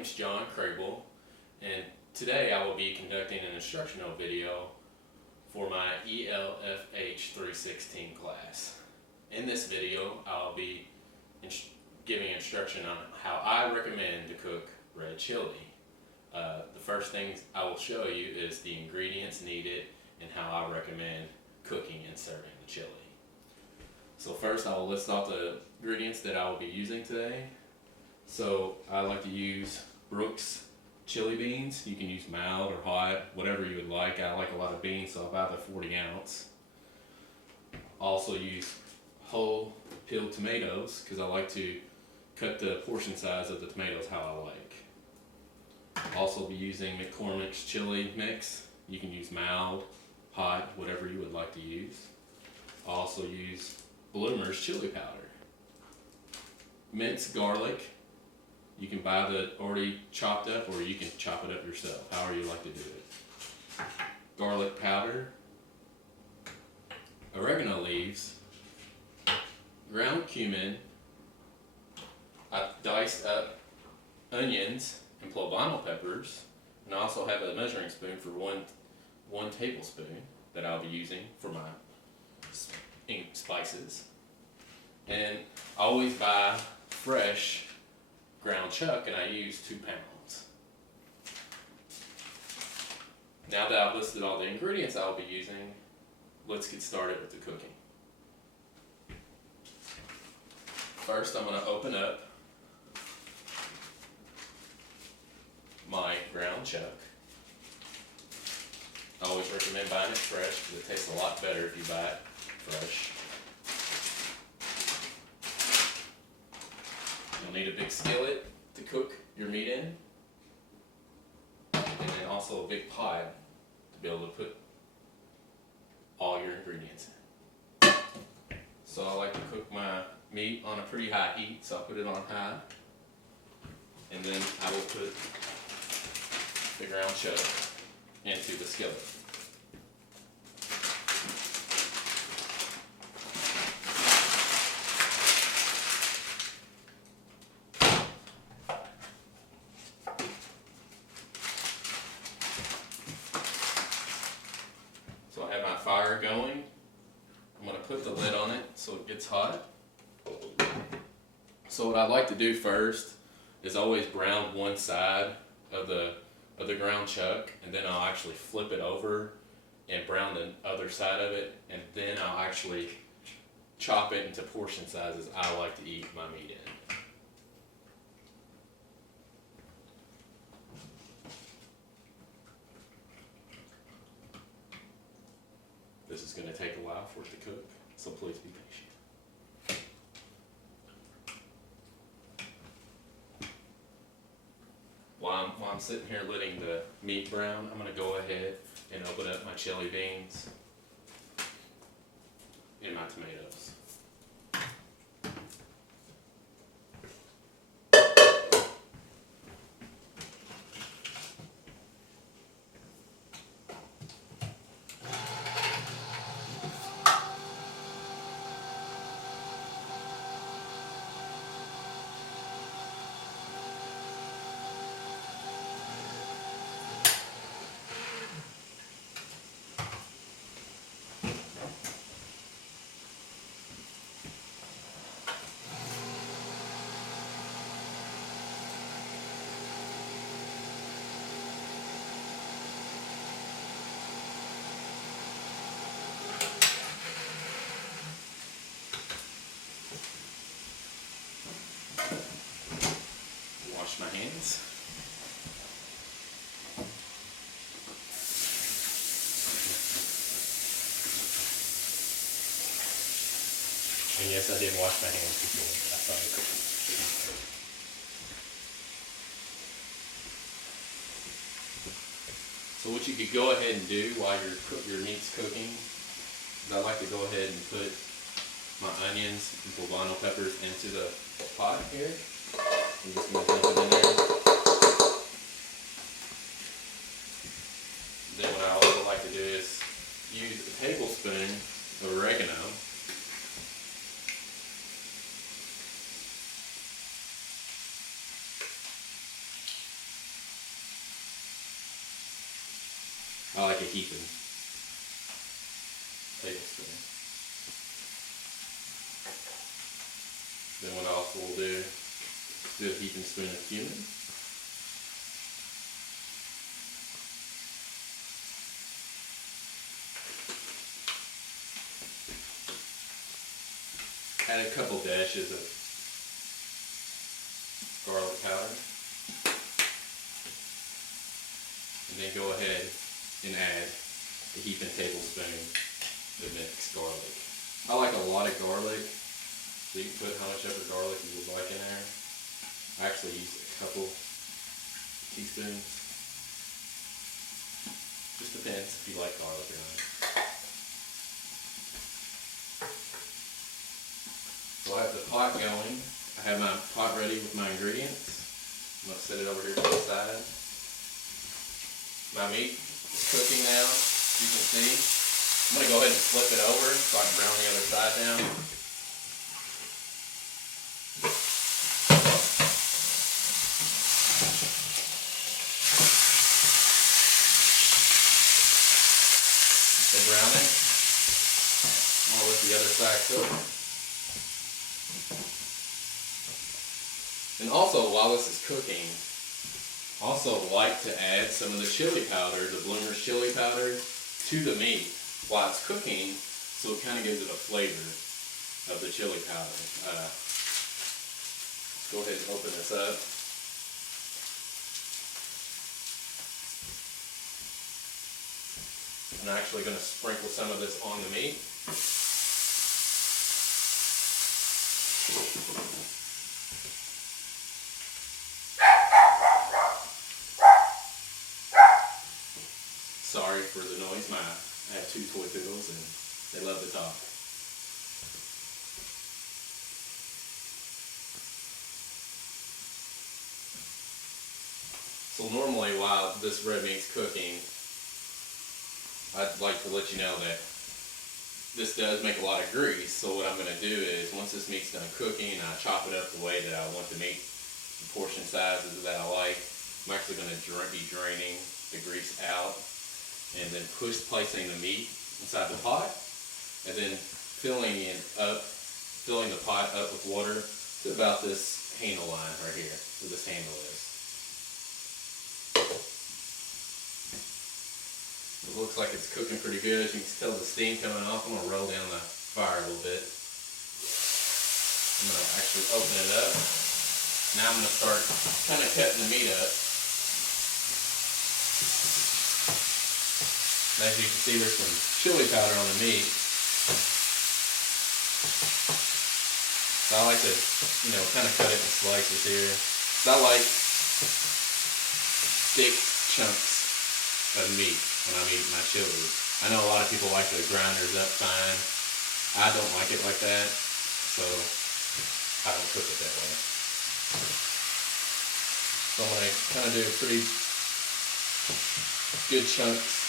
name's John Crable, and today I will be conducting an instructional video for my ELFH 316 class. In this video, I'll be giving instruction on how I recommend to cook red chili. The first thing I will show you is the ingredients needed and how I recommend cooking and serving the chili. So first I will list off the ingredients that I will be using today. So I like to use Brooks chili beans. You can use mild or hot, whatever you would like. I like a lot of beans, so I buy the 40 ounce. Also use whole peeled tomatoes because I like to cut the portion size of the tomatoes how I like. Also be using McCormick's chili mix. You can use mild, hot, whatever you would like to use. I also use Bloomer's chili powder. Minced garlic. You can buy the already chopped up, or you can chop it up yourself, however you like to do it. Garlic powder, oregano leaves, ground cumin. I diced up onions and poblano peppers, and I also have a measuring spoon for one tablespoon that I'll be using for my spices. And I always buy fresh ground chuck, and I use 2 pounds. Now that I've listed all the ingredients I'll be using, let's get started with the cooking. First, I'm going to open up my ground chuck. I always recommend buying it fresh because it tastes a lot better if you buy it fresh. You'll need a big skillet to cook your meat in, and then also a big pot to be able to put all your ingredients in. So I like to cook my meat on a pretty high heat, so I'll put it on high, and then I will put the ground chuck into the skillet. So I have my fire going. I'm going to put the lid on it so it gets hot. So what I like to do first is always brown one side of the ground chuck, and then I'll actually flip it over and brown the other side of it, and then I'll actually chop it into portion sizes I like to eat my meat in. This is going to take a while for it to cook, so please be patient. While I'm sitting here letting the meat brown, I'm going to go ahead and open up my chili beans and my tomatoes. Wash my hands. And yes, I did wash my hands before I started cooking. So what you could go ahead and do while your meat's cooking is I like to go ahead and put my onions and poblano peppers into the pot here. I'm just going to dump it in there. Then what I also like to do is use a tablespoon of oregano. I like a heaping tablespoon. Then what else we'll do a heaping spoon of cumin. Add a couple dashes of garlic powder. And then go ahead and add a heaping tablespoon of mixed garlic. I like a lot of garlic, so you can put how much ever garlic you would like in there. I actually use a couple teaspoons. Just depends if you like garlic or not. So I have the pot going. I have my pot ready with my ingredients. I'm going to set it over here to the side. My meat is cooking now, you can see. I'm going to go ahead and flip it over so I can brown the other side down. They brown it. I'm going to let the other side cook. And also, while this is cooking, also like to add some of the chili powder, the Bloomer's chili powder, to the meat while it's cooking, so it kind of gives it a flavor of the chili powder. Let's go ahead and open this up. I'm actually going to sprinkle some of this on the meat. Sorry for the noise. I have 2 toy poodles and they love to talk. So normally while this red meat's cooking, I'd like to let you know that this does make a lot of grease. So what I'm going to do is, once this meat's done cooking and I chop it up the way that I want the meat, the portion sizes that I like, I'm actually going to be draining the grease out and then placing the meat inside the pot, and then filling the pot up with water to about this handle line right here, where this handle is. It looks like it's cooking pretty good. As you can tell the steam coming off. I'm going to roll down the fire a little bit. I'm going to actually open it up. Now I'm going to start kind of cutting the meat up. And as you can see, there's some chili powder on the meat. So I like to, kind of cut it in slices here. So I like thick chunks of meat when I'm eating my chili. I know a lot of people like to grind theirs up fine. I don't like it like that, so I don't cook it that way. So I'm going to kind of do pretty good chunks.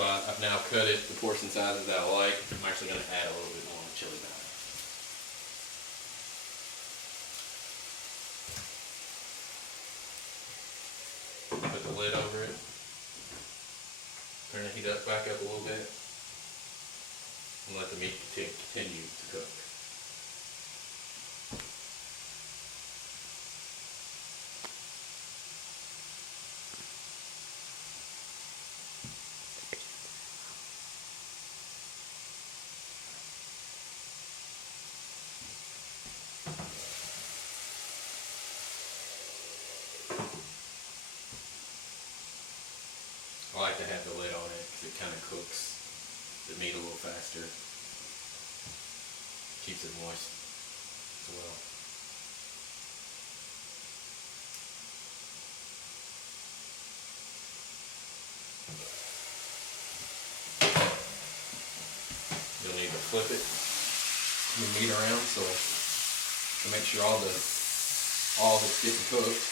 So I've now cut it the portion sizes that I like. I'm actually going to add a little bit more chili powder. Put the lid over it. Turn the heat back up a little bit. And let the meat continue to cook. the meat a little faster. Keeps it moist as well. You'll need to flip it, the meat around, so to make sure all of it's getting cooked.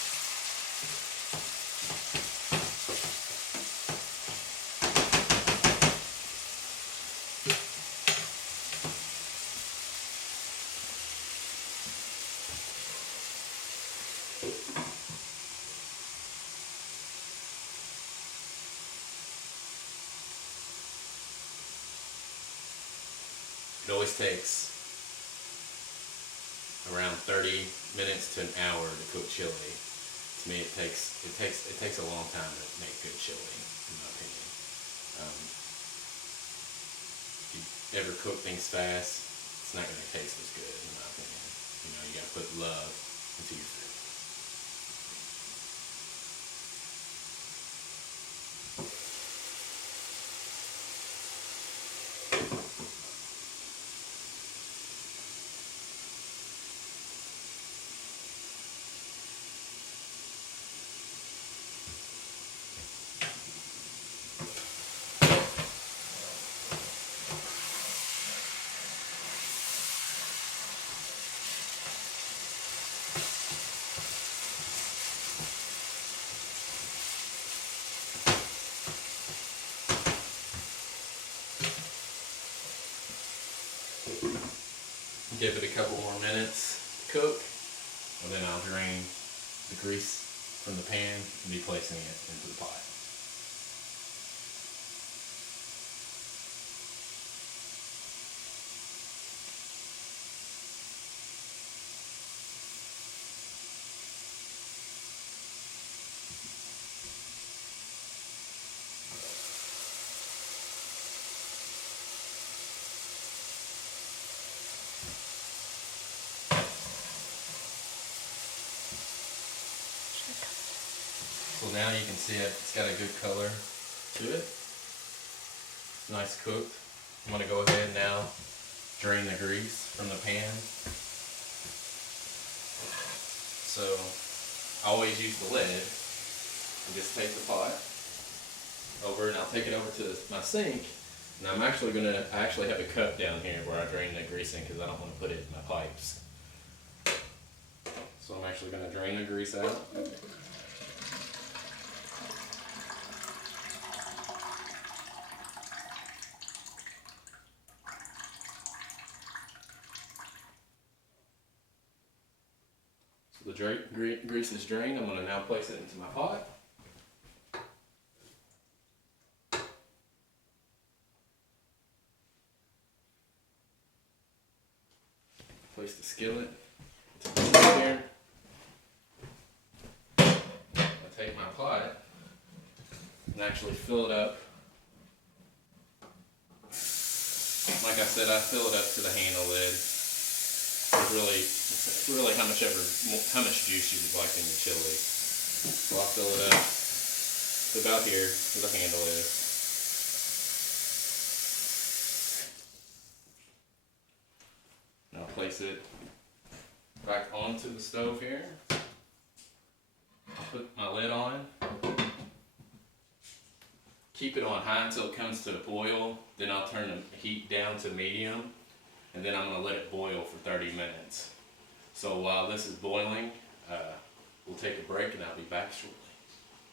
It always takes around 30 minutes to an hour to cook chili. To me, it takes a long time to make good chili, in my opinion. If you ever cook things fast, it's not going to taste as good, in my opinion. You know, you got to put love into your food. Give it a couple more minutes to cook, and then I'll drain the grease from the pan and be placing it into the pot. So now you can see it's got a good color to it. It's nice cooked. I'm going to go ahead and now drain the grease from the pan. So I always use the lid and just take the pot over, and I'll take it over to my sink. And I actually have a cup down here where I drain the grease in because I don't want to put it in my pipes. So I'm actually going to drain the grease out. So the grease is drained. I'm going to now place it into my pot. Place the skillet to the top here. I take my pot and actually fill it up. Like I said, I fill it up to the handle lid. It's really how much juice you would like in your chili. So I'll fill it up to about here where the handle is. Now place it back onto the stove here. I'll put my lid on. Keep it on high until it comes to a boil. Then I'll turn the heat down to medium. And then I'm going to let it boil for 30 minutes. So while this is boiling, we'll take a break and I'll be back shortly.